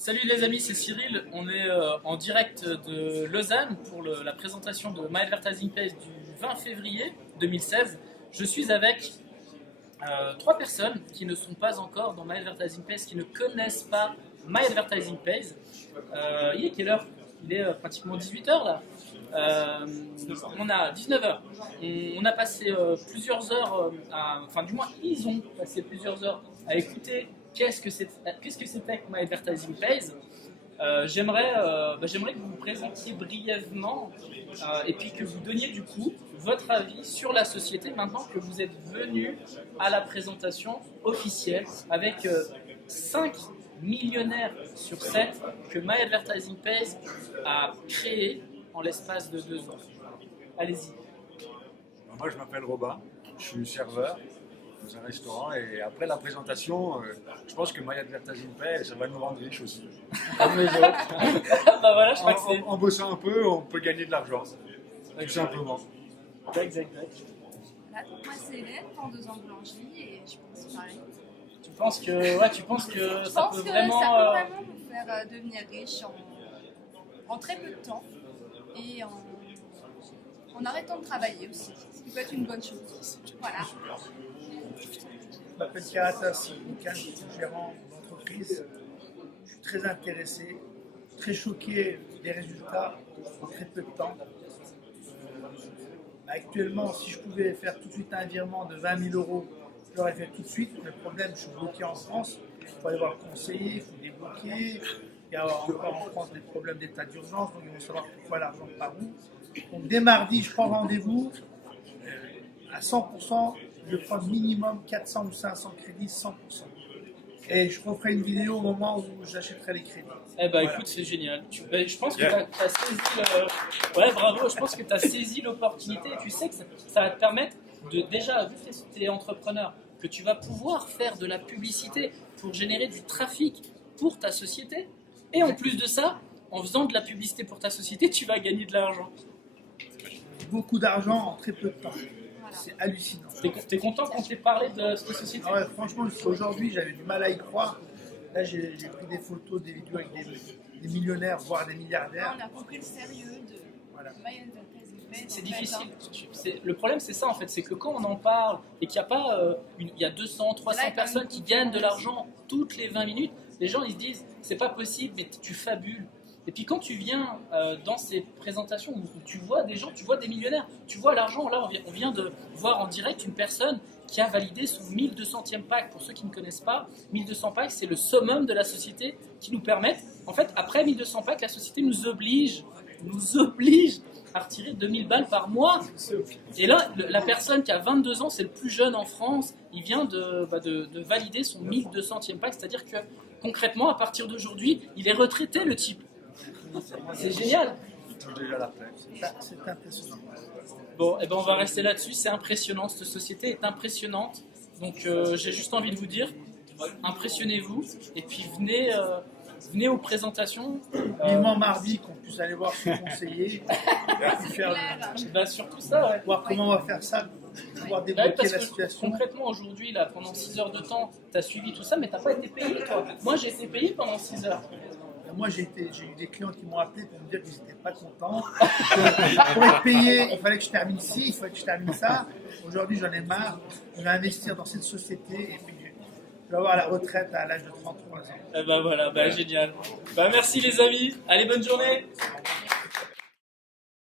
Salut les amis, c'est Cyril. On est en direct de Lausanne pour la présentation de My Advertising Pays du 20 février 2016. Je suis avec trois personnes qui ne sont pas encore dans My Advertising Pays, qui ne connaissent pas My Advertising Pays. Il est quelle heure? Il est pratiquement 18h là. On a 19h. On a passé plusieurs heures, enfin du moins ils ont passé plusieurs heures à écouter qu'est-ce que c'était que My Advertising Pays. J'aimerais que vous vous présentiez brièvement et puis que vous donniez du coup votre avis sur la société maintenant que vous êtes venu à la présentation officielle avec 5 millionnaires sur 7 que My Advertising Pays a créé en l'espace de 2 ans. Allez-y. Moi, je m'appelle Robin, je suis serveur dans un restaurant et après la présentation, je pense que My Advertising Pays, ça va nous rendre riches aussi. Comme les autres. Bah voilà, je crois que c'est. En bossant un peu, on peut gagner de l'argent, tout simplement. Exact. Voilà, donc moi c'est Hélène, 32 ans de boulangerie et je pense pareil. Tu penses que Je ça pense peut que vraiment. ça peut vraiment vous faire devenir riche en très peu de temps et en arrêtant de travailler aussi, ce qui peut être une bonne chose. Voilà. Je m'appelle Karata Sibukan, je suis gérant d'entreprise. Je suis très intéressé, très choqué des résultats en très peu de temps. Actuellement, si je pouvais faire tout de suite un virement de 20 000 euros, je l'aurais fait tout de suite. Le problème, je suis bloqué en France. Il faut aller voir le conseiller, il faut débloquer. Il y a encore en France des problèmes d'état d'urgence, donc ils vont savoir pourquoi l'argent part où. Donc dès mardi, je prends rendez-vous. À 100%, je prends minimum 400 ou 500 crédits, 100%. Et je referai une vidéo au moment où j'achèterai les crédits. Eh bah Voilà. écoute, c'est génial. Je pense que tu as saisi. Ouais, bravo. Je pense que tu as saisi l'opportunité. Et tu sais que ça va te permettre de déjà, vu que tu es entrepreneur, que tu vas pouvoir faire de la publicité pour générer du trafic pour ta société. Et en plus de ça, en faisant de la publicité pour ta société, tu vas gagner de l'argent. Beaucoup d'argent en très peu de temps. C'est hallucinant. T'es content qu'on t'ait parlé de cette société? Ah ouais, franchement, jusqu'à aujourd'hui, j'avais du mal à y croire. Là, j'ai pris des photos, des vidéos avec des millionnaires, voire des milliardaires. On a compris le sérieux de Voilà. My Advertising Pays. C'est en fait, difficile. Le problème, c'est ça en fait, c'est que quand on en parle et qu'il n'y a pas, il y a 200, 300 Là, personnes qui comme gagnent de l'argent toutes les 20 minutes, les gens ils se disent c'est pas possible, mais tu fabules. Et puis quand tu viens dans ces présentations où tu vois des gens, tu vois des millionnaires, tu vois l'argent, là on vient de voir en direct une personne qui a validé son 1200e pack. Pour ceux qui ne connaissent pas, 1200 packs c'est le summum de la société qui nous permet, en fait après 1200 packs, la société nous oblige à retirer 2000 balles par mois. Et là, la personne qui a 22 ans, c'est le plus jeune en France, il vient de valider son 1200e pack, c'est-à-dire que concrètement, à partir d'aujourd'hui, il est retraité le type. C'est génial. Il touche déjà la retraite. C'est impressionnant. Bon, et ben on va rester là-dessus, c'est impressionnant, cette société est impressionnante. Donc j'ai juste envie de vous dire, impressionnez-vous, et puis venez aux présentations. Vivement mardi, qu'on puisse aller voir son conseiller, et puis faire, Bah, surtout ça, ouais. voir comment on va faire ça, pouvoir Ouais, débloquer parce la que situation. concrètement aujourd'hui, là, pendant 6 heures de temps, tu as suivi tout ça, mais tu n'as pas été payé toi. Moi j'ai été payé pendant 6 heures. Moi, j'ai eu des clients qui m'ont appelé pour me dire qu'ils n'étaient pas contents. Pour être payé, il fallait que je termine ci, il fallait que je termine ça. Aujourd'hui, j'en ai marre. Je vais investir dans cette société et puis je vais avoir la retraite à l'âge de 33 ans. Eh ben voilà, bah, génial. Bah, merci les amis, allez bonne journée.